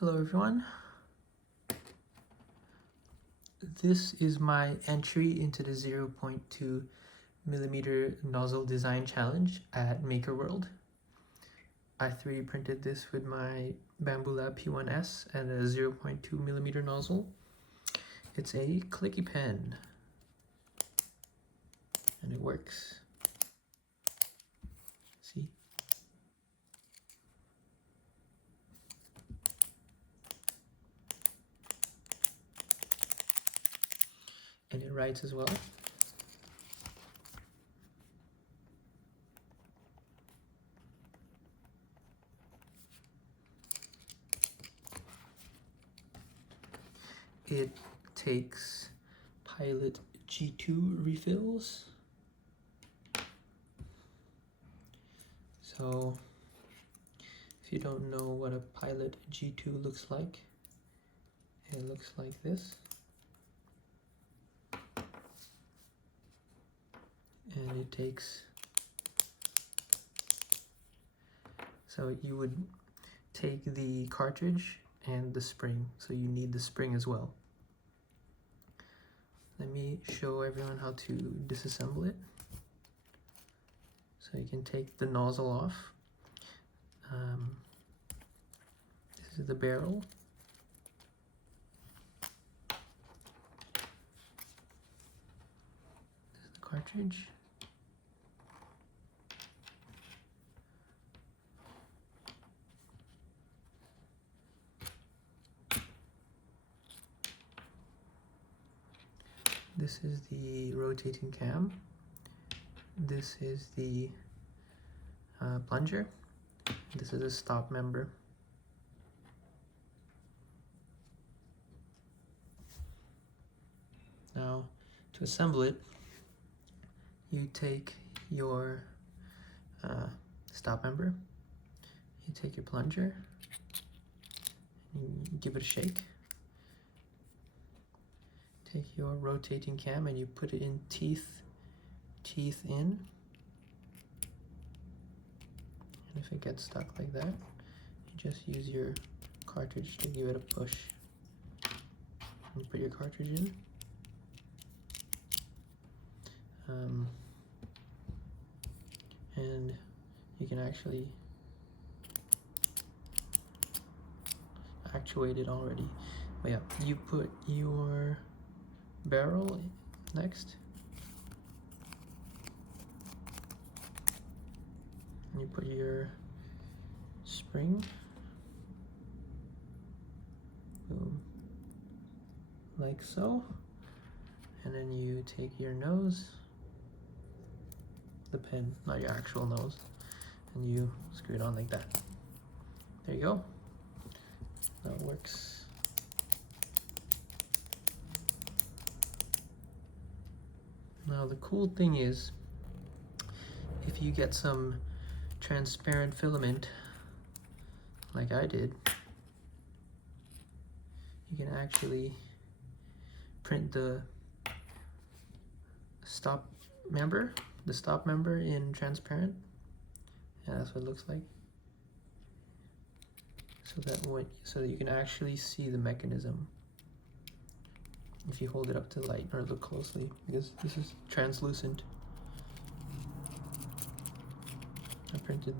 Hello everyone. This is my entry into the 0.2 millimeter nozzle design challenge at Makerworld. I 3D printed this with my Bamboo Lab P1S and a 0.2 millimeter nozzle. It's a clicky pen and it works. See? And it writes as well. It takes Pilot G2 refills. So if you don't know what a Pilot G2 looks like, it looks like this. And it takes, so you would take the cartridge and the spring, so you need the spring as well. Let me show everyone how to disassemble it. So you can take the nozzle off. This is the barrel. This is the cartridge. This is the rotating cam. This is the plunger. This is a stop member. Now, to assemble it, you take your stop member, you take your plunger, and you give it a shake. Take your rotating cam and you put it in teeth in. And if it gets stuck like that, you just use your cartridge to give it a push. And put your cartridge in. And you can actually actuate it already. But yeah, you put your barrel next, and you put your spring, boom, like so, and then you take your nose, the pen, not your actual nose, and you screw it on like that. There you go. That works. Now the cool thing is, if you get some transparent filament, like I did, you can actually print the stop member in transparent, and that's what it looks like. So that you can actually see the mechanism if you hold it up to light or look closely, because this is translucent. I printed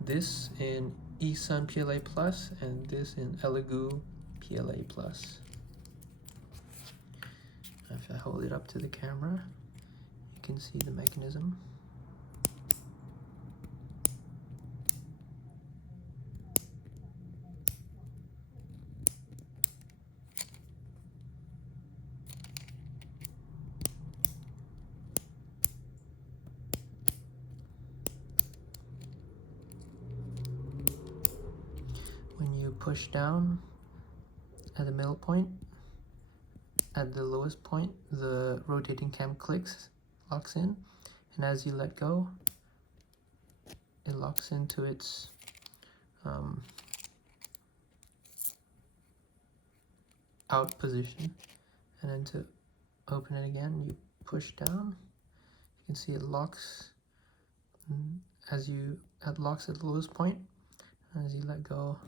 this in eSun PLA Plus and this in Elegoo PLA Plus. If I hold it up to the camera, you can see the mechanism. When you push down at the middle point, at the lowest point, the rotating cam locks in, and as you let go, it locks into its out position. And then to open it again, you push down. You can see it locks it locks at the lowest point. As you let go,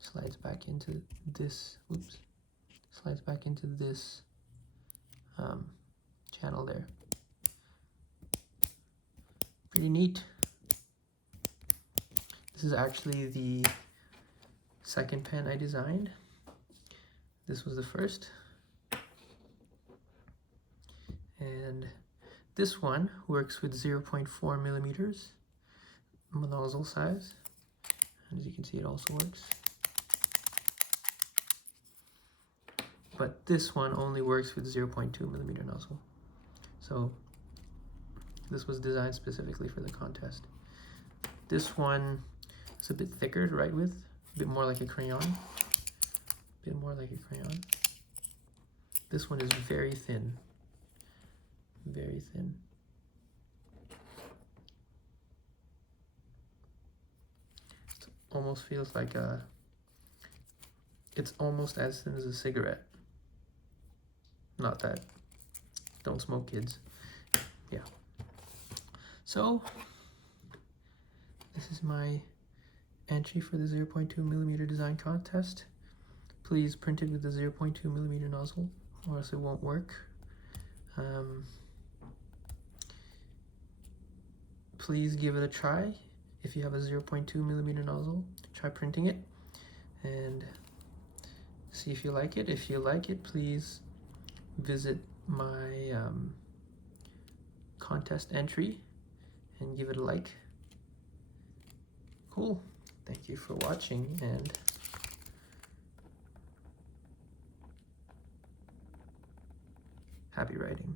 it slides back into this, slides back into this channel there. Pretty neat. This is actually the second pen I designed. This was the first. And this one works with 0.4 millimeters nozzle size. And as you can see, it also works. But this one only works with 0.2 millimeter nozzle. So this was designed specifically for the contest. This one is a bit thicker to write with, a bit more like a crayon. This one is very thin. Very thin. It almost feels like it's almost as thin as a cigarette. Not that. Don't smoke, kids. Yeah. So, this is my entry for the 0.2 millimeter design contest. Please print it with the 0.2 millimeter nozzle, or else it won't work. Please give it a try. If you have a 0.2 millimeter nozzle, try printing it and see if you like it. If you like it, please visit my contest entry and give it a like. Cool. Thank you for watching, and happy writing.